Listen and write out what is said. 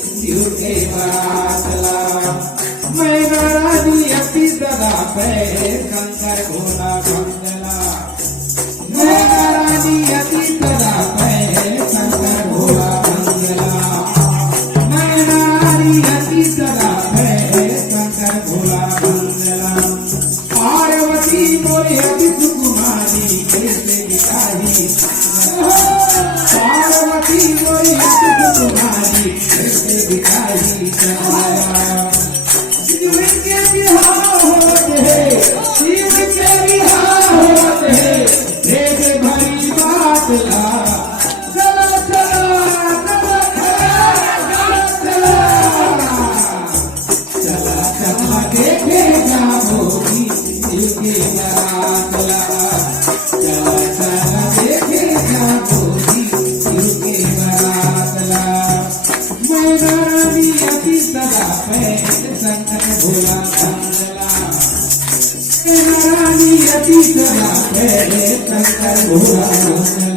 शिव के बारातला मैना रानी अति सदा पे शंकर भोला बंदला मैना रानी अति सदा पे शंकर भोला बंदला मैना रानी अति सदा पे शंकर भोला बंदला पार्वती मोरे अति सुकुमारी कृष्ण गिटारी पार्वती मोरे अति सुकुमारी कृष्ण गिटारी चलाया शिव के बिहार होते हैं शिव के बिहार होते हैं देव भरी बात ला चला चला चला चला चला चला देखेगा मोदी शिव के बारात ला चला चला देखेगा मोदी शिव के बारात ला मैना रानी अति सदा पे शंकर भोला बंदला मैना रानी अति सदा पे शंकर भोला बंदला